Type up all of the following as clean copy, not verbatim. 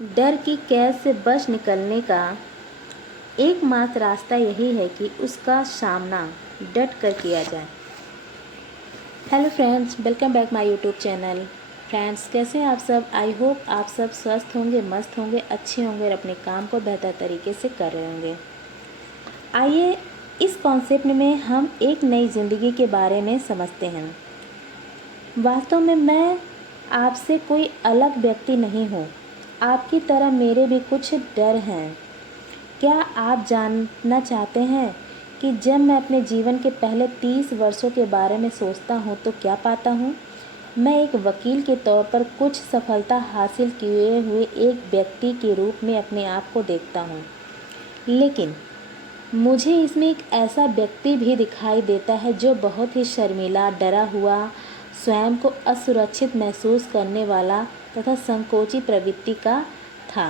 डर की कैद से बच निकलने का एकमात्र रास्ता यही है कि उसका सामना डट कर किया जाए। Hello friends, welcome back my YouTube channel. Friends, कैसे हैं आप सब? आई होप आप सब स्वस्थ होंगे, मस्त होंगे, अच्छे होंगे और अपने काम को बेहतर तरीके से कर रहे होंगे। आइए इस कॉन्सेप्ट में हम एक नई ज़िंदगी के बारे में समझते हैं। वास्तव में मैं आपसे कोई अलग व्यक्ति नहीं हूँ। आपकी तरह मेरे भी कुछ डर हैं। क्या आप जानना चाहते हैं कि जब मैं अपने जीवन के पहले 30 वर्षों के बारे में सोचता हूँ तो क्या पाता हूँ? मैं एक वकील के तौर पर कुछ सफलता हासिल किए हुए एक व्यक्ति के रूप में अपने आप को देखता हूँ, लेकिन मुझे इसमें एक ऐसा व्यक्ति भी दिखाई देता है जो बहुत ही शर्मीला, डरा हुआ, स्वयं को असुरक्षित महसूस करने वाला तथा संकोची प्रवृत्ति का था।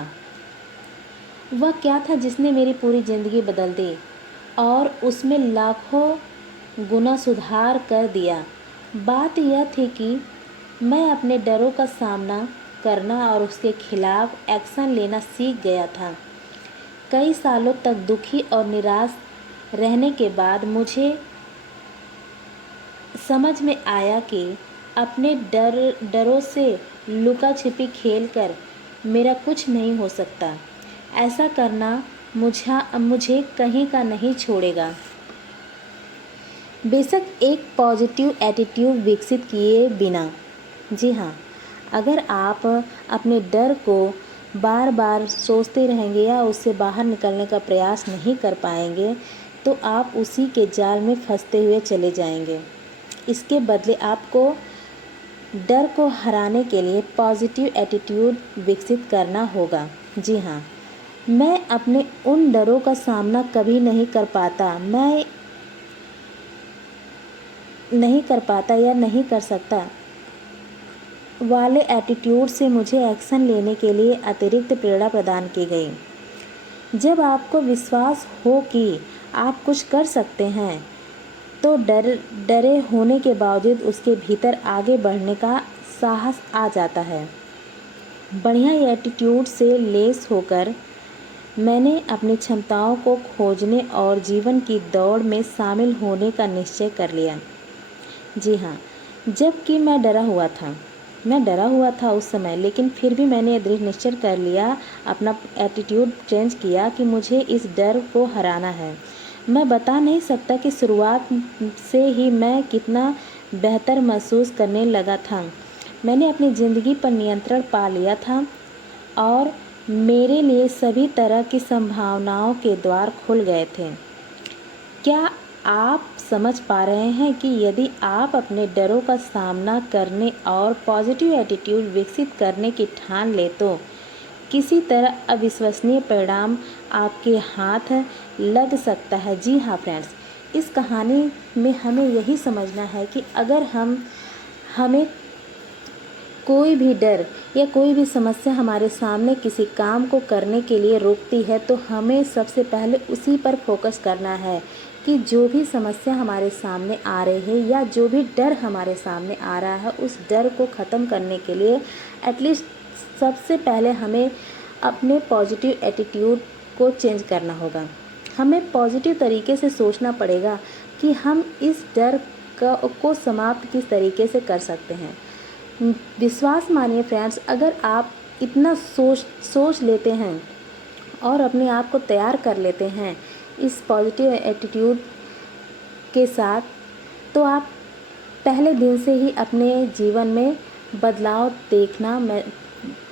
वह क्या था जिसने मेरी पूरी ज़िंदगी बदल दी और उसमें लाखों गुना सुधार कर दिया? बात यह थी कि मैं अपने डरों का सामना करना और उसके खिलाफ एक्शन लेना सीख गया था। कई सालों तक दुखी और निराश रहने के बाद मुझे समझ में आया कि अपने डरों से लुका छिपी खेलकर मेरा कुछ नहीं हो सकता। ऐसा करना मुझे कहीं का नहीं छोड़ेगा। बेशक एक पॉजिटिव एटीट्यूड विकसित किए बिना। जी हाँ, अगर आप अपने डर को बार बार सोचते रहेंगे या उससे बाहर निकलने का प्रयास नहीं कर पाएंगे तो आप उसी के जाल में फंसते हुए चले जाएंगे। इसके बदले आपको डर को हराने के लिए पॉजिटिव एटीट्यूड विकसित करना होगा। जी हाँ, मैं अपने उन डरों का सामना कभी नहीं कर पाता या नहीं कर सकता वाले एटीट्यूड से मुझे एक्शन लेने के लिए अतिरिक्त प्रेरणा प्रदान की गई। जब आपको विश्वास हो कि आप कुछ कर सकते हैं तो डरे होने के बावजूद उसके भीतर आगे बढ़ने का साहस आ जाता है। बढ़िया एटीट्यूड से लेस होकर मैंने अपनी क्षमताओं को खोजने और जीवन की दौड़ में शामिल होने का निश्चय कर लिया। जी हाँ, जबकि मैं डरा हुआ था उस समय, लेकिन फिर भी मैंने दृढ़ निश्चय कर लिया, अपना एटीट्यूड चेंज किया कि मुझे इस डर को हराना है। मैं बता नहीं सकता कि शुरुआत से ही मैं कितना बेहतर महसूस करने लगा था। मैंने अपनी ज़िंदगी पर नियंत्रण पा लिया था और मेरे लिए सभी तरह की संभावनाओं के द्वार खुल गए थे। क्या आप समझ पा रहे हैं कि यदि आप अपने डरों का सामना करने और पॉजिटिव एटीट्यूड विकसित करने की ठान ले तो किसी तरह अविश्वसनीय परिणाम आपके हाथ लग सकता है। जी हाँ फ्रेंड्स, इस कहानी में हमें यही समझना है कि अगर हमें कोई भी डर या कोई भी समस्या हमारे सामने किसी काम को करने के लिए रोकती है तो हमें सबसे पहले उसी पर फोकस करना है कि जो भी समस्या हमारे सामने आ रही है या जो भी डर हमारे सामने आ रहा है, उस डर को ख़त्म करने के लिए एटलीस्ट सबसे पहले हमें अपने पॉजिटिव एटीट्यूड को चेंज करना होगा। हमें पॉजिटिव तरीके से सोचना पड़ेगा कि हम इस डर को समाप्त किस तरीके से कर सकते हैं। विश्वास मानिए फ्रेंड्स, अगर आप इतना सोच लेते हैं और अपने आप को तैयार कर लेते हैं इस पॉजिटिव एटीट्यूड के साथ, तो आप पहले दिन से ही अपने जीवन में बदलाव देखना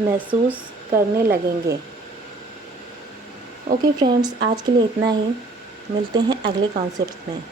महसूस करने लगेंगे। ओके फ्रेंड्स, आज के लिए इतना ही। मिलते हैं अगले कॉन्सेप्ट में।